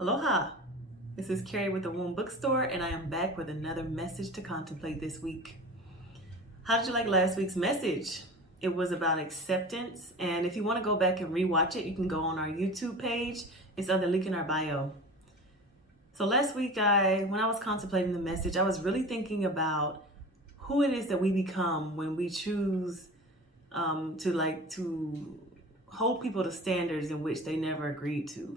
Aloha! This is Carrie with the Womb Bookstore, and I am back with another message to contemplate this week. How did you like last week's message? It was about acceptance, and if you want to go back and rewatch it, you can go on our YouTube page. It's on the link in our bio. So last week, when I was contemplating the message, I was really thinking about who it is that we become when we choose to hold people to standards in which they never agreed to.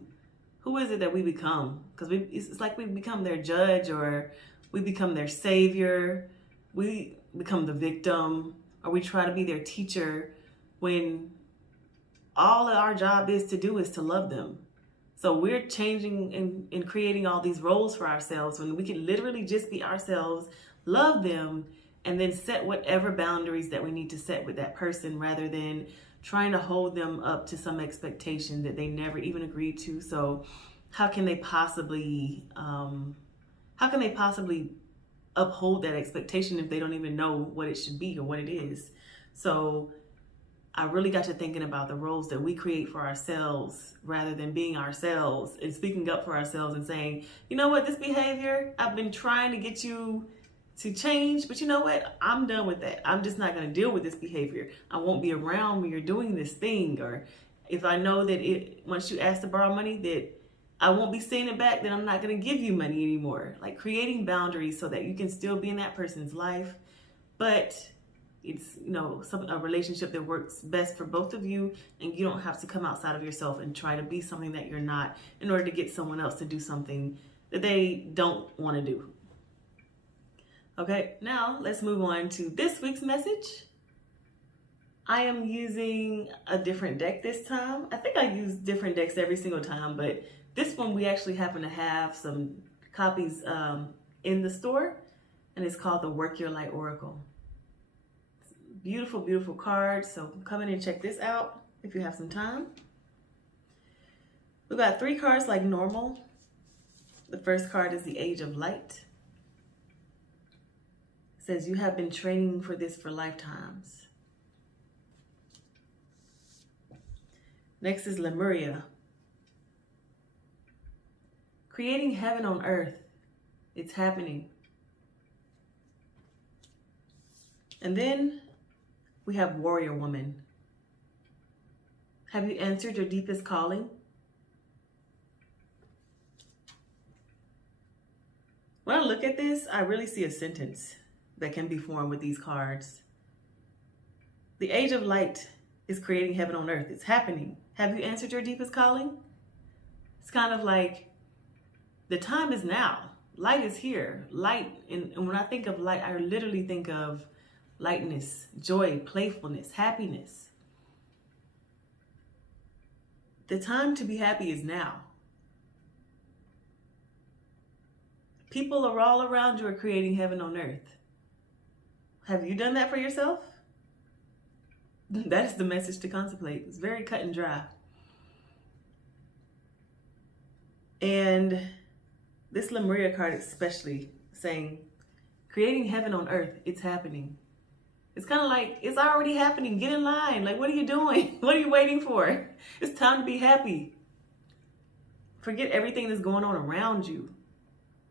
Who is it that we become? Because it's like we become their judge, or we become their savior, we become the victim, or we try to be their teacher when all our job is to do is to love them. So we're changing and creating all these roles for ourselves when we can literally just be ourselves, love them, and then set whatever boundaries that we need to set with that person, rather than trying to hold them up to some expectation that they never even agreed to. So how can they possibly uphold that expectation if they don't even know what it should be or what it is? So I really got to thinking about the roles that we create for ourselves rather than being ourselves and speaking up for ourselves and saying, you know what, this behavior, I've been trying to get you to change, but you know what, I'm done with that. I'm just not going to deal with this behavior. I won't be around when you're doing this thing. Or if I know that once you ask to borrow money that I won't be seeing it back, then I'm not going to give you money anymore. Like creating boundaries so that you can still be in that person's life, but it's, a relationship that works best for both of you, and you don't have to come outside of yourself and try to be something that you're not in order to get someone else to do something that they don't want to do. Okay, now let's move on to this week's message. I am using a different deck this time. I think I use different decks every single time, but this one we actually happen to have some copies in the store, and it's called the Work Your Light Oracle. Beautiful, beautiful cards, so come in and check this out if you have some time. We've got 3 cards like normal. The first card is the Age of Light. Says you have been training for this for lifetimes. Next is Lemuria. Creating heaven on earth. It's happening. And then we have Warrior Woman. Have you answered your deepest calling? When I look at this, I really see a sentence that can be formed with these cards. The Age of Light is creating heaven on earth. It's happening. Have you answered your deepest calling? It's kind of like the time is now. Light is here. Light, and when I think of light, I literally think of lightness, joy, playfulness, happiness. The time to be happy is now. People are all around you are creating heaven on earth. Have you done that for yourself? That is the message to contemplate. It's very cut and dry. And this Lemuria card especially saying, creating heaven on earth, it's happening. It's kind of like, it's already happening. Get in line. Like, what are you doing? What are you waiting for? It's time to be happy. Forget everything that's going on around you.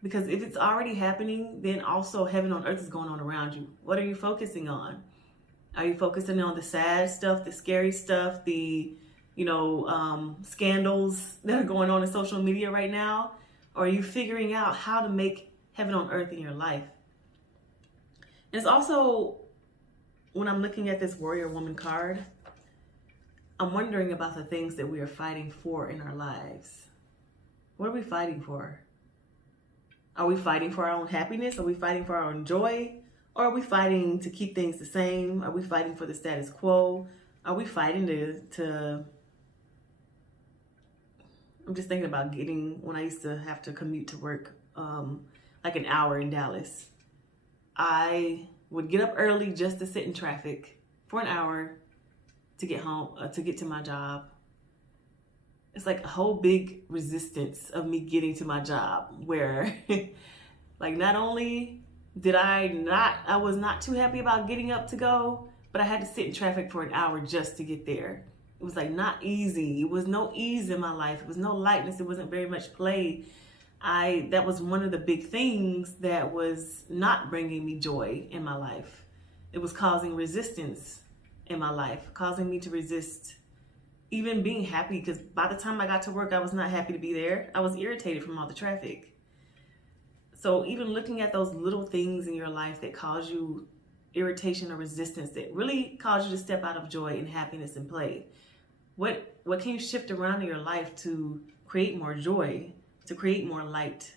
Because if it's already happening, then also heaven on earth is going on around you. What are you focusing on? Are you focusing on the sad stuff, the scary stuff, the, scandals that are going on in social media right now? Or are you figuring out how to make heaven on earth in your life? And it's also, when I'm looking at this Warrior Woman card, I'm wondering about the things that we are fighting for in our lives. What are we fighting for? Are we fighting for our own happiness? Are we fighting for our own joy? Or are we fighting to keep things the same? Are we fighting for the status quo? Are we fighting to I'm just thinking about when I used to have to commute to work like an hour in Dallas. I would get up early just to sit in traffic for an hour to get home, to get to my job. It's like a whole big resistance of me getting to my job where like not only did I was not too happy about getting up to go, but I had to sit in traffic for an hour just to get there. it was like not easy. It was no ease in my life. It was no lightness. It wasn't very much play. That was one of the big things that was not bringing me joy in my life. It was causing resistance in my life, causing me to resist even being happy, because by the time I got to work, I was not happy to be there. I was irritated from all the traffic. So even looking at those little things in your life that cause you irritation or resistance, that really cause you to step out of joy and happiness and play, what can you shift around in your life to create more joy, to create more light,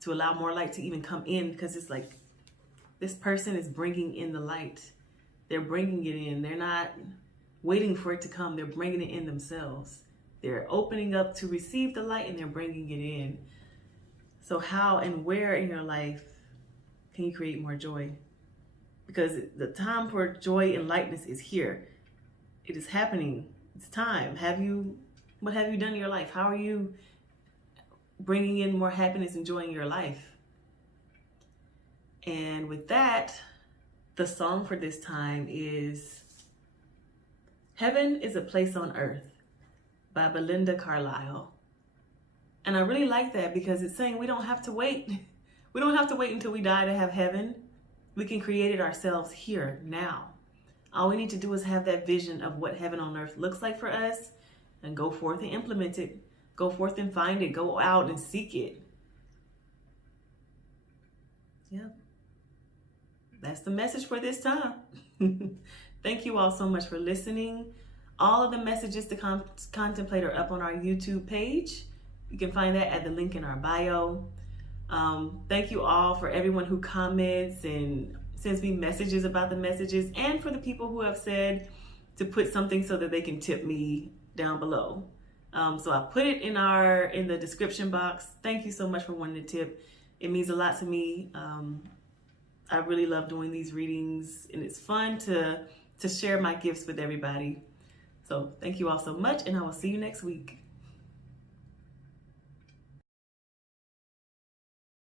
to allow more light to even come in? Because it's like this person is bringing in the light. They're bringing it in. They're not waiting for it to come. They're bringing it in themselves. They're opening up to receive the light and they're bringing it in. So how and where in your life can you create more joy? Because the time for joy and lightness is here. It is happening. It's time. What have you done in your life? How are you bringing in more happiness and joy in your life? And with that, the song for this time is Heaven is a Place on Earth by Belinda Carlisle. And I really like that because it's saying we don't have to wait. We don't have to wait until we die to have heaven. We can create it ourselves here, now. All we need to do is have that vision of what heaven on earth looks like for us and go forth and implement it. Go forth and find it. Go out and seek it. Yeah. That's the message for this time. Thank you all so much for listening. All of the messages to Contemplate are up on our YouTube page. You can find that at the link in our bio. Thank you all for everyone who comments and sends me messages about the messages, and for the people who have said to put something so that they can tip me down below. So I put it in the description box. Thank you so much for wanting to tip. It means a lot to me. I really love doing these readings, and it's fun to share my gifts with everybody. So thank you all so much, and I will see you next week.